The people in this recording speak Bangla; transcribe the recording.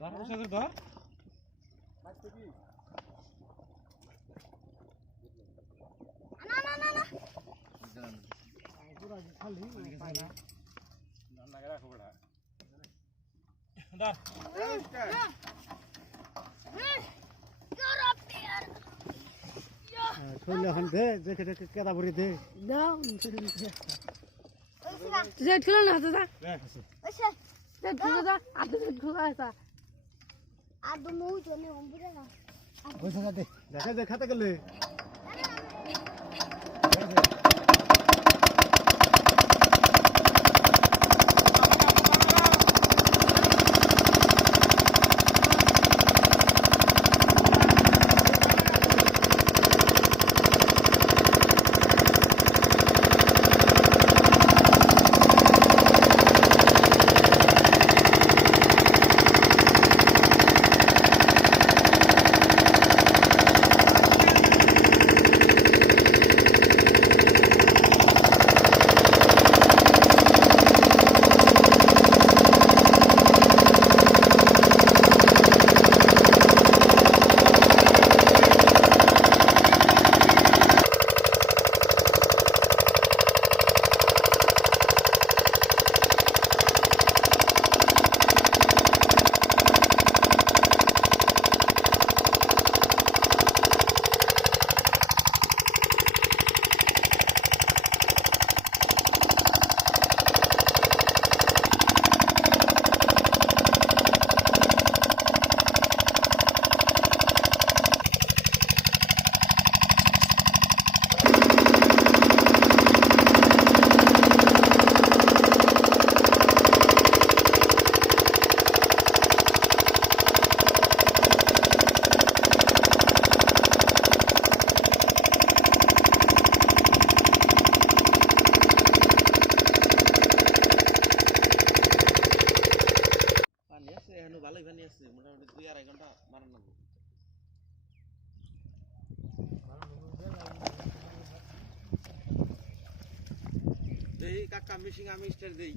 ধর বসে করে ধর মাছটা কি না না না না পুরো খালি পায় না ধান লাগা রাখো বড়া ধর শৈল এখন দে দেখে দেখে কেদা ভরি দে দাও যে খেলো না দাদা দেখ ওইসে যে দাদা আদু ঢুকা আছে আদু মুই জনে ওমবুরে না ওই জায়গা দে দেখা দেখাতে গেলে ভালোই পানি আছে মোটামুটি 2-2.5 ঘন্টা মারান লাগবে দেই কাকা মিশিং আমি স্টার দেই